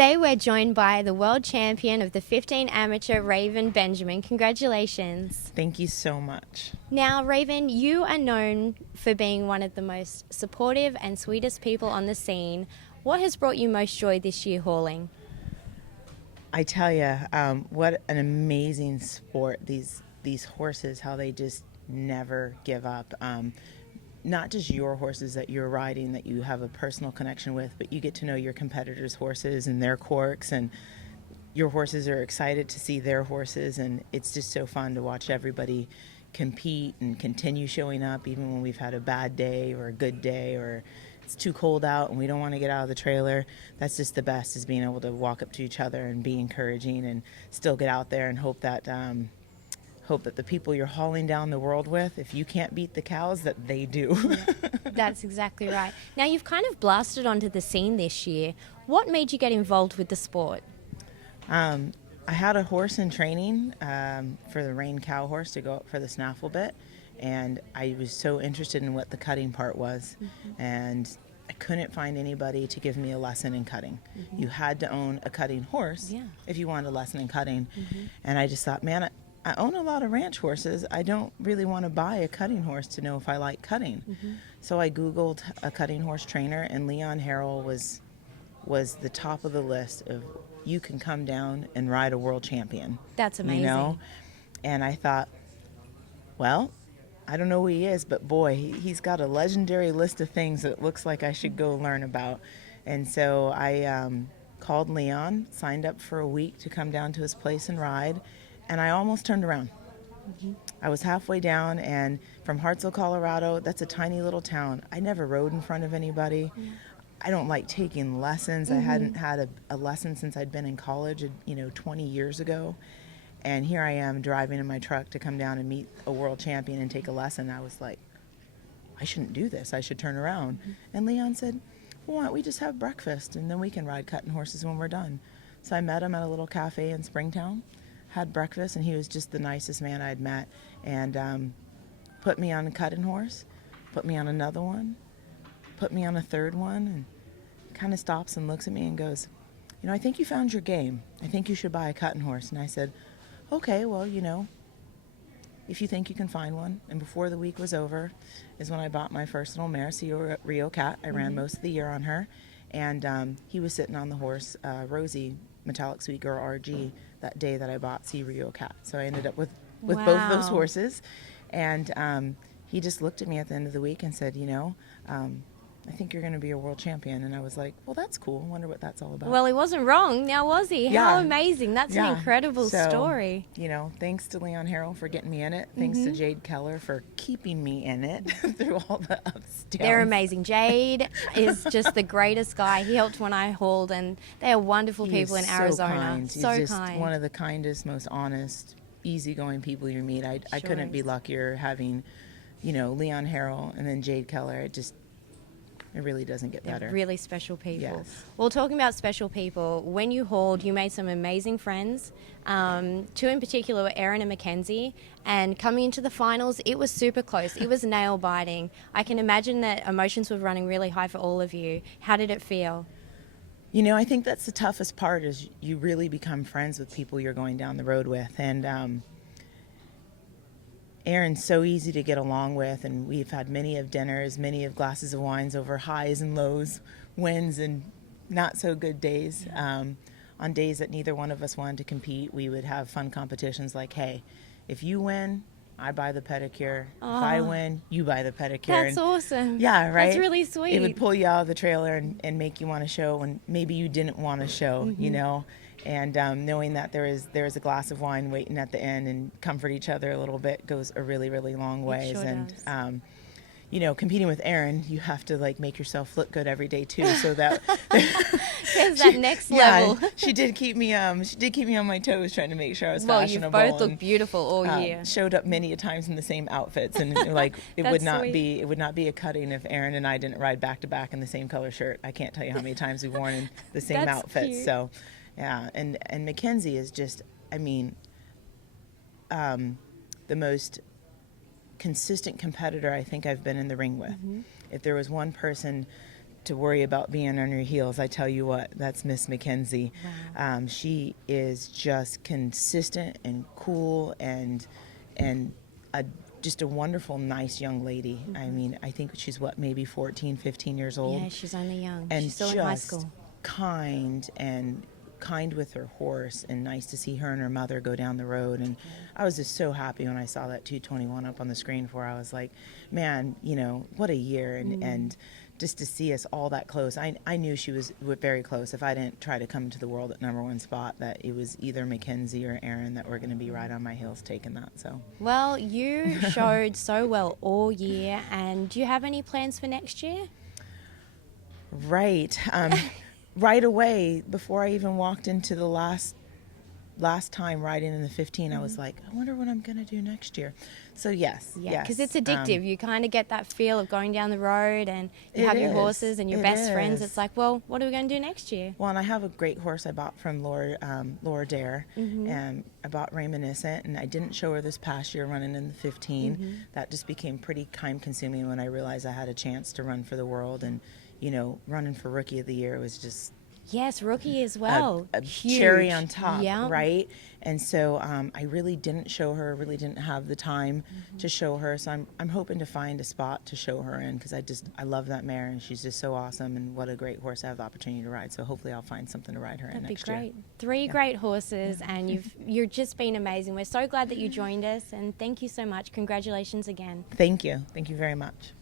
Today we're joined by the world champion of the 15 amateur, Raven Benjamin. Congratulations. Thank you so much. Now, Raven, you are known for being one of the most supportive and sweetest people on the scene. What has brought you most joy this year hauling? I tell you, what an amazing sport, these horses, how they just never give up. Not just your horses that you're riding that you have a personal connection with, but you get to know your competitors' horses and their quirks, and your horses are excited to see their horses, and it's just so fun to watch everybody compete and continue showing up even when we've had a bad day or a good day or it's too cold out and we don't want to get out of the trailer. That's just the best, is being able to walk up to each other and be encouraging and still get out there and hope that the people you're hauling down the world with, if you can't beat the cows, that they do. That's exactly right. Now, you've kind of blasted onto the scene this year. What made you get involved with the sport? I had a horse in training for the rein cow horse to go up for the snaffle bit, and I was so interested in what the cutting part was, and I couldn't find anybody to give me a lesson in cutting. You had to own a cutting horse if you wanted a lesson in cutting, and I just thought, man, I own a lot of ranch horses. I don't really want to buy a cutting horse to know if I like cutting. So I Googled a cutting horse trainer, and Leon Harrell was the top of the list of, you can come down and ride a world champion. That's amazing. You know? And I thought, well, I don't know who he is, but boy, he's got a legendary list of things that it looks like I should go learn about. And so I called Leon, signed up for a week to come down to his place and ride. And I almost turned around. I was halfway down, and from Hartselle, Colorado, that's a tiny little town. I never rode in front of anybody. I don't like taking lessons. I hadn't had a lesson since I'd been in college, 20 years ago. And here I am driving in my truck to come down and meet a world champion and take a lesson. I was like, I shouldn't do this. I should turn around. And Leon said, well, why don't we just have breakfast, and then we can ride cutting horses when we're done. So I met him at a little cafe in Springtown, had breakfast, and he was just the nicest man I'd met, and put me on a cutting horse, put me on another one, put me on a third one, and kind of stops and looks at me and goes, I think you found your game. I think you should buy a cutting horse. And I said, okay, well, if you think you can find one. And before the week was over is when I bought my first little mare, Rio Cat. I ran most of the year on her, and he was sitting on the horse, Rosie, Metallic Sweet Girl RG, that day that I bought Rio Cat. So I ended up with both those horses, and he just looked at me at the end of the week and said, I think you're going to be a world champion. And I was like, well, that's cool. I wonder what that's all about. Well, he wasn't wrong, now was he? Yeah. How amazing. That's an incredible story. Thanks to Leon Harrell for getting me in it. Thanks to Jade Keller for keeping me in it through all the ups and downs. They're amazing. Jade is just the greatest guy. He helped when I hauled, and they are wonderful people in Arizona. Kind. So He's just kind. one of the kindest, most honest, easygoing people you meet. I couldn't be luckier having, Leon Harrell and then Jade Keller. It really doesn't get better. They're really special people. Yes. Well, talking about special people, when you hauled, you made some amazing friends. Two in particular were Erin and Mackenzie. And coming into the finals, it was super close. It was nail biting. I can imagine that emotions were running really high for all of you. How did it feel? I think that's the toughest part, is you really become friends with people you're going down the road with. And Erin's so easy to get along with, and we've had many of dinners, many of glasses of wines over highs and lows, wins and not so good days. On days that neither one of us wanted to compete, we would have fun competitions like, hey, if you win, I buy the pedicure. If I win, you buy the pedicure. That's awesome. Yeah, right? That's really sweet. It would pull you out of the trailer and make you want to show when maybe you didn't want to show, And knowing that there is a glass of wine waiting at the end and comfort each other a little bit goes a really, really long ways. Sure and does. Competing with Erin, you have to make yourself look good every day too, so that There's that next level. she did keep me on my toes, trying to make sure I was Well, fashionable. you both look beautiful all year. Showed up many a times in the same outfits, and it would not be a cutting if Erin and I didn't ride back to back in the same color shirt. I can't tell you how many times we've worn in the same That's outfits. cute. So, yeah, and Mackenzie is just, the most consistent competitor I think I've been in the ring with. If there was one person to worry about being on her heels. I tell you what, that's Miss Mackenzie. Wow. She is just consistent and cool and a, just a wonderful, nice young lady. I mean, I think she's maybe 14, 15 years old. Yeah, she's only young. And She's still in high school. Kind with her horse, and nice to see her and her mother go down the road. And I was just so happy when I saw that 221 up on the screen for her. I was like, man, what a year. And just to see us all that close, I knew she was very close. If I didn't try to come to the world at #1 spot, that it was either Mackenzie or Erin that were going to be right on my heels taking that. So, well, you showed so well all year, and do you have any plans for next year? Right. Right away, before I even walked into the last time riding in the 15, I was like, I wonder what I'm going to do next year. So yes. Yeah, because it's addictive. You kind of get that feel of going down the road, and you have your horses and your best friends. It's like, well, what are we going to do next year? Well, and I have a great horse I bought from Laura Dare, and I bought Reminiscent, and I didn't show her this past year running in the 15. That just became pretty time-consuming when I realized I had a chance to run for the world, and running for Rookie of the Year was just yes, rookie as well. A cherry on top, right? And so I really didn't show her, really didn't have the time to show her. So I'm hoping to find a spot to show her in, because I love that mare, and she's just so awesome, and what a great horse I have the opportunity to ride. So hopefully I'll find something to ride her in next year. That'd be great. 3 great horses, and you're just been amazing. We're so glad that you joined us, and thank you so much. Congratulations again. Thank you. Thank you very much.